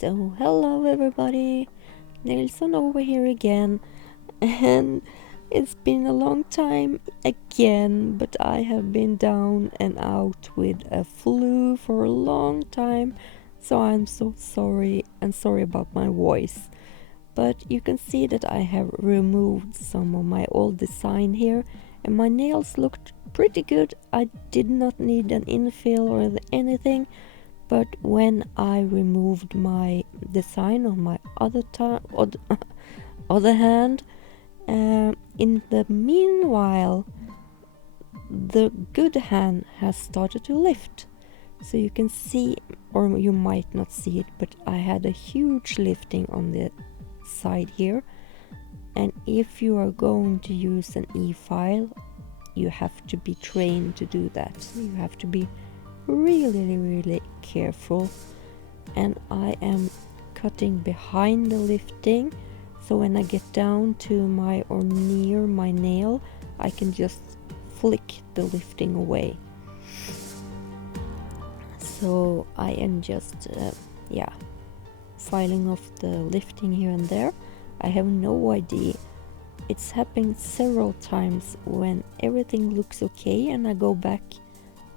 So hello everybody, NailsofNorway here again, and it's been a long time again, but I have been down and out with a flu for a long time, so I'm so sorry and sorry about my voice. But you can see that I have removed some of my old design here, and my nails looked pretty good. I did not need an infill or anything. But when I removed my design on my other hand, in the meanwhile, the good hand has started to lift. So you can see, or you might not see it, but I had a huge lifting on the side here. And if you are going to use an e-file, you have to be trained to do that. You have to be really careful, and I am cutting behind the lifting, so when I get down to my or near my nail, I can just flick the lifting away. So I am just filing off the lifting here and there. I have no idea. It's happened several times when everything looks okay and I go back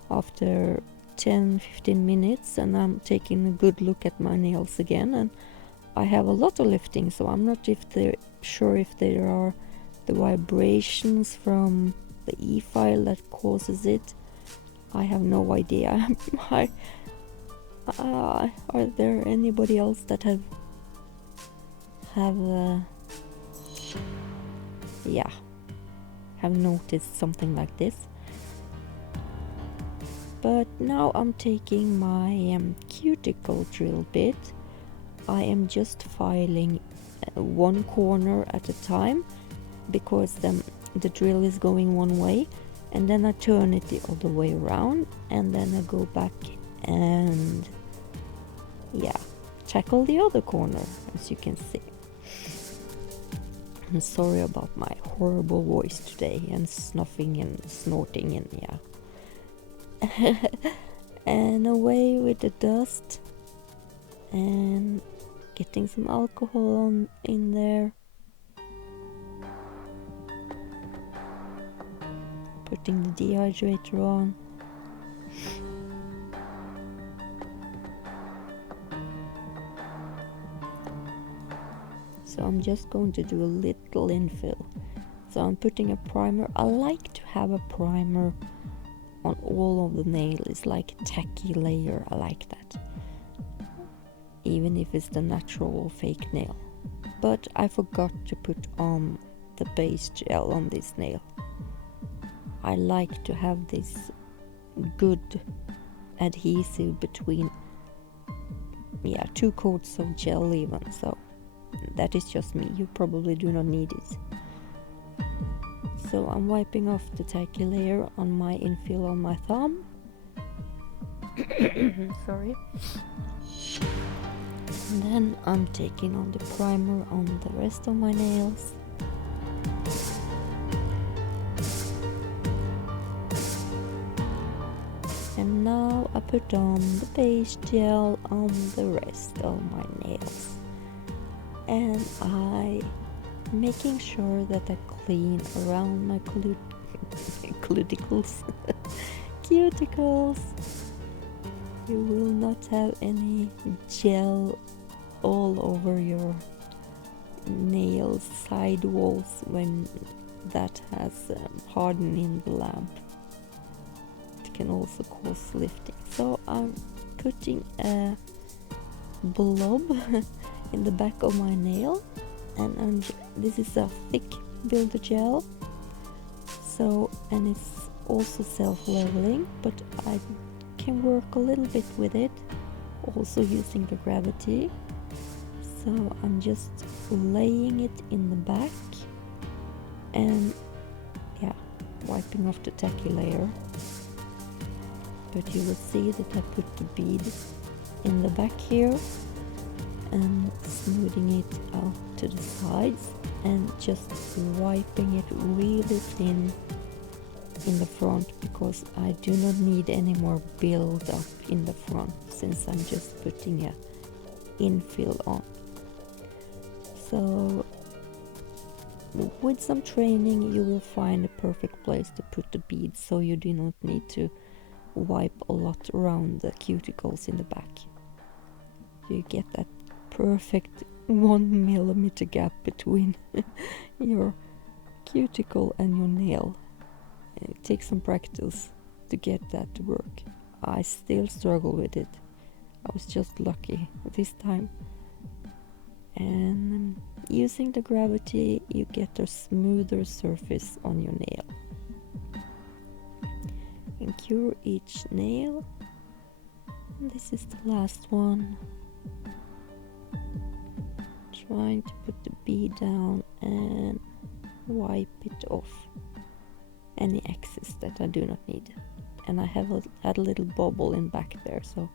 after 10-15 minutes and I'm taking a good look at my nails again, and I have a lot of lifting, so I'm not sure if there are the vibrations from the e-file that causes it. I have no idea. Are there anybody else that have noticed something like this? But now I'm taking my cuticle drill bit. I am just filing one corner at a time, because the drill is going one way, and then I turn it the other way around, and then I go back and tackle the other corner, as you can see. I'm sorry about my horrible voice today, and snuffing and snorting and and away with the dust, and getting some alcohol in there, putting the dehydrator on. So I'm just going to do a little infill. So I'm putting a primer. I like to have a primer on all of the nail. It's like a tacky layer. I like that, even if it's the natural or fake nail. But I forgot to put on the base gel on this nail. I like to have this good adhesive between two coats of gel even, so that is just me. You probably do not need it. So I'm wiping off the tacky layer on my infill on my thumb. Sorry. And then I'm taking on the primer on the rest of my nails. And now I put on the base gel on the rest of my nails. And I making sure that I clean around my cuticles. Cuticles. You will not have any gel all over your nail side walls when that has hardened in the lamp. It can also cause lifting. So I'm putting a blob in the back of my nail, and this is a thick builder gel, so, and it's also self-leveling, but I can work a little bit with it, also using the gravity. So I'm just laying it in the back and wiping off the tacky layer. But you will see that I put the bead in the back here and smoothing it out to the sides, and just wiping it really thin in the front, because I do not need any more build up in the front, since I'm just putting a infill on. So with some training you will find a perfect place to put the beads, so you do not need to wipe a lot around the cuticles in the back. You get that perfect 1 millimeter gap between your cuticle and your nail. It takes some practice to get that to work. I still struggle with it. I was just lucky this time. And using the gravity you get a smoother surface on your nail. And cure each nail. And this is the last one. Trying to put the bead down and wipe it off any excess that I do not need. And I had a little bubble in back there, so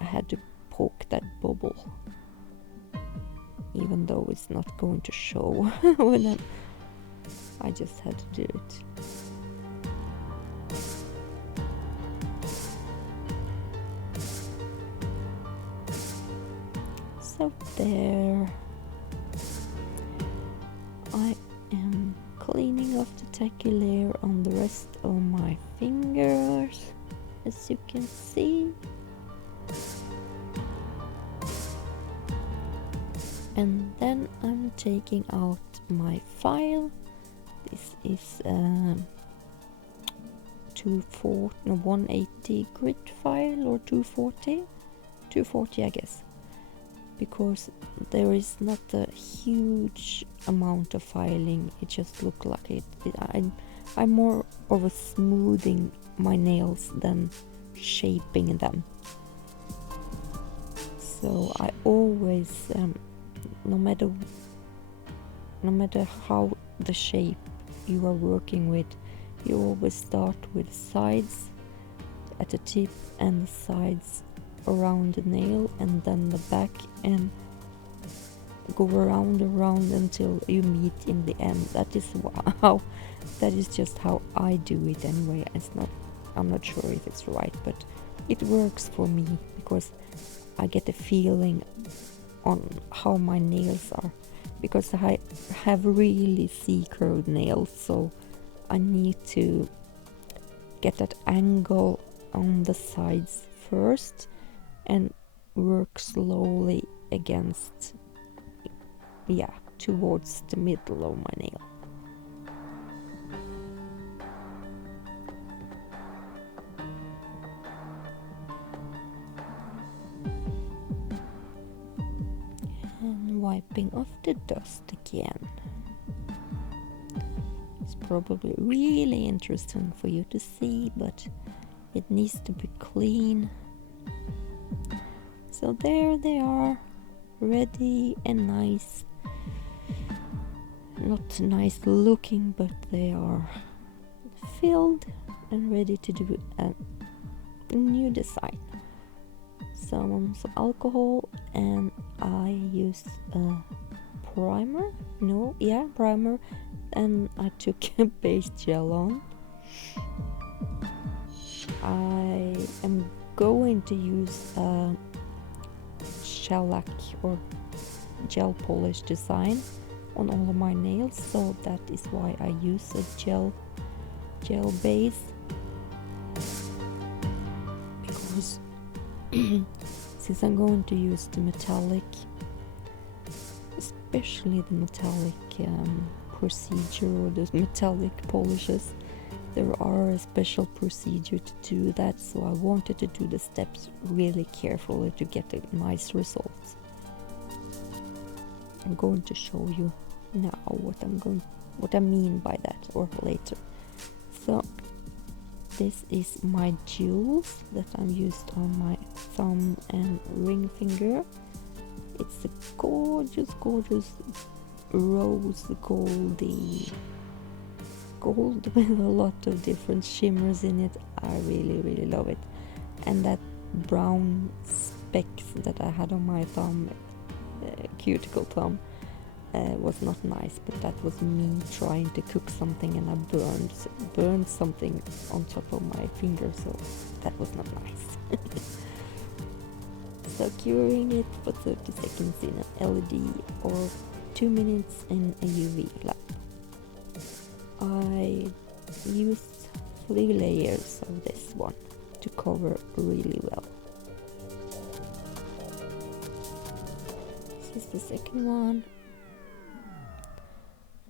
I had to poke that bubble, even though it's not going to show when I just had to do it. So there, I am cleaning off the tacky layer on the rest of my fingers, as you can see. And then I'm taking out my file. This is 180 grit file, or 240 I guess, because there is not a huge amount of filing. It just looks like it. I'm more of a smoothing my nails than shaping them. So I always no matter how the shape you are working with, you always start with sides at the tip and the sides around the nail, and then the back, and go around until you meet in the end. That is just how I do it anyway. I'm not sure if it's right, but it works for me because I get a feeling on how my nails are, because I have really C-curved nails, so I need to get that angle on the sides first and work slowly against, towards the middle of my nail. Wiping off the dust again. It's probably really interesting for you to see, but it needs to be clean. So there they are, ready and nice. Not nice looking, but they are filled and ready to do a new design. Some alcohol, and I use a primer. Primer, and I took a base gel on. I am going to use a shellac or gel polish design on all of my nails, so that is why I use a gel base, because since I'm going to use the metallic, especially the metallic procedure, or the metallic polishes, there are a special procedure to do that, so I wanted to do the steps really carefully to get a nice result. I'm going to show you now what I mean by that, or later. So this is my jewels that I've used on my thumb and ring finger. It's a gorgeous rose gold with a lot of different shimmers in it. I really love it. And that brown specks that I had on my thumb, cuticle thumb, was not nice, but that was me trying to cook something, and I burned something on top of my finger, so that was not nice. So curing it for 30 seconds in an LED or 2 minutes in a UV lamp. I used 3 layers of this one to cover really well. This is the second one.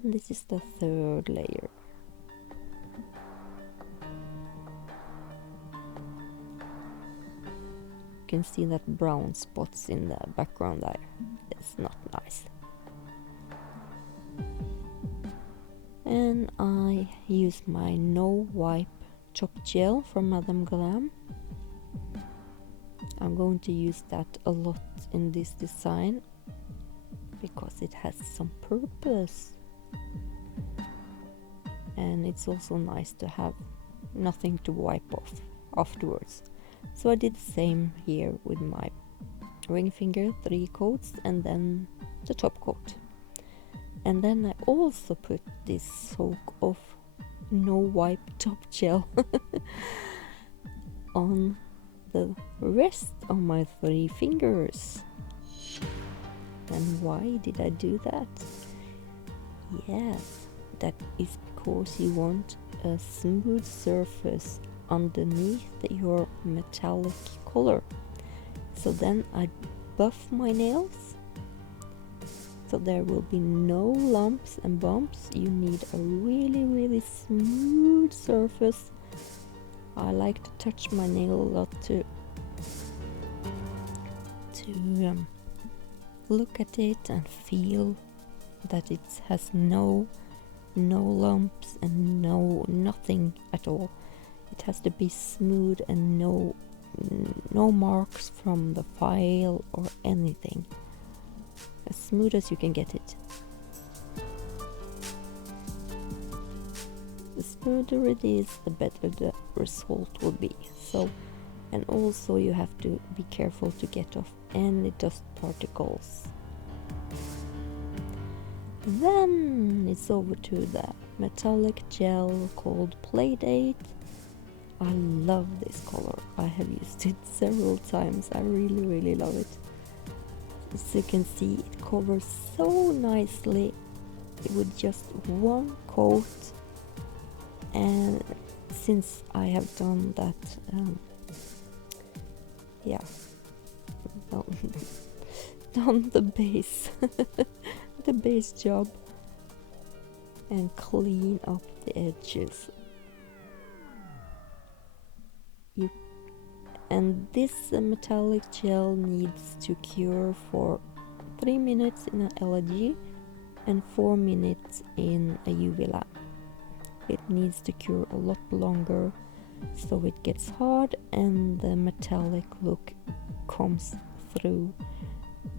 And this is the third layer. You can see that brown spots in the background there. It's not nice. And I use my no wipe top gel from Madame Glam. I'm going to use that a lot in this design because it has some purpose. And it's also nice to have nothing to wipe off afterwards. So I did the same here with my ring finger, 3 coats, and then the top coat. And then I also put this soak of no wipe top gel on the rest of my 3 fingers. And why did I do that? Yes, that is because you want a smooth surface underneath your metallic color. So then I buff my nails so there will be no lumps and bumps. You need a really smooth surface. I like to touch my nail a lot to look at it and feel that it has no lumps and nothing at all. It has to be smooth and no marks from the file or anything. As smooth as you can get it. The smoother it is, the better the result will be. So, and also you have to be careful to get off any dust particles. Then it's over to the metallic gel called Playdate. I love this color. I have used it several times. I really love it. As you can see, it covers so nicely with just 1 coat. And since I have done that, done the base, the base job, and clean up the edges. And this metallic gel needs to cure for 3 minutes in an LED and 4 minutes in a UV lamp. It needs to cure a lot longer so it gets hard and the metallic look comes through,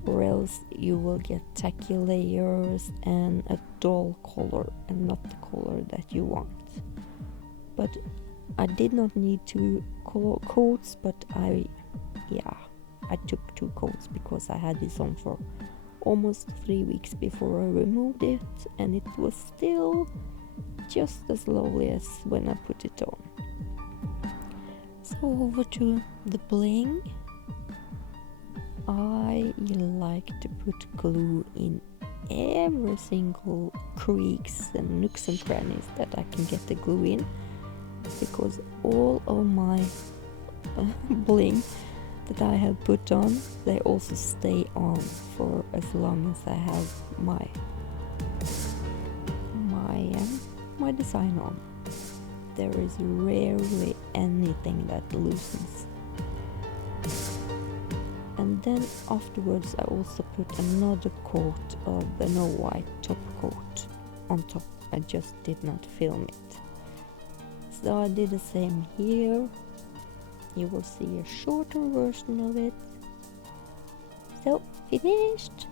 or else you will get tacky layers and a dull color and not the color that you want. But I did not need 2 coats, but I took 2 coats because I had this on for almost 3 weeks before I removed it, and it was still just as lovely as when I put it on. So over to the bling. I like to put glue in every single creaks and nooks and crannies that I can get the glue in, because all of my bling that I have put on, they also stay on for as long as I have my design on. There is rarely anything that loosens. And then afterwards I also put another coat of the no white top coat on top. I just did not film it. So I did the same here. You will see a shorter version of it. So, finished.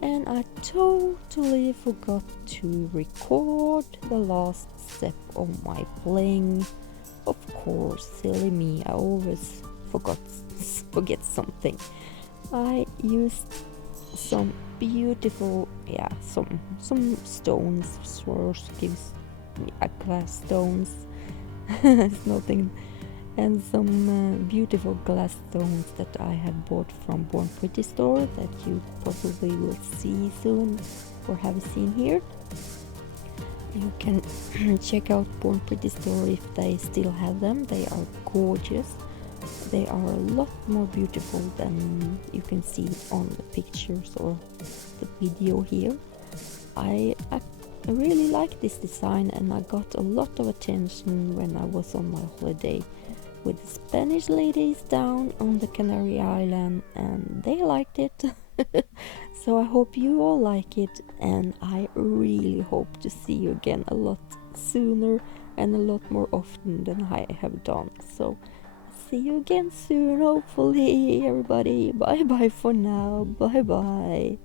And I totally forgot to record the last step of my bling. Of course, silly me, I always forget something. I used some beautiful, some stones, Swarovski glass stones. It's nothing and some beautiful glass stones that I have bought from Born Pretty store that you probably will see soon or have seen here. You can check out Born Pretty store if they still have them. They are gorgeous. They are a lot more beautiful than you can see on the pictures or the video here. I really like this design, and I got a lot of attention when I was on my holiday with the Spanish ladies down on the Canary Island, and they liked it. So I hope you all like it, and I really hope to see you again a lot sooner and a lot more often than I have done. So see you again soon, hopefully, everybody. Bye bye for now. Bye bye.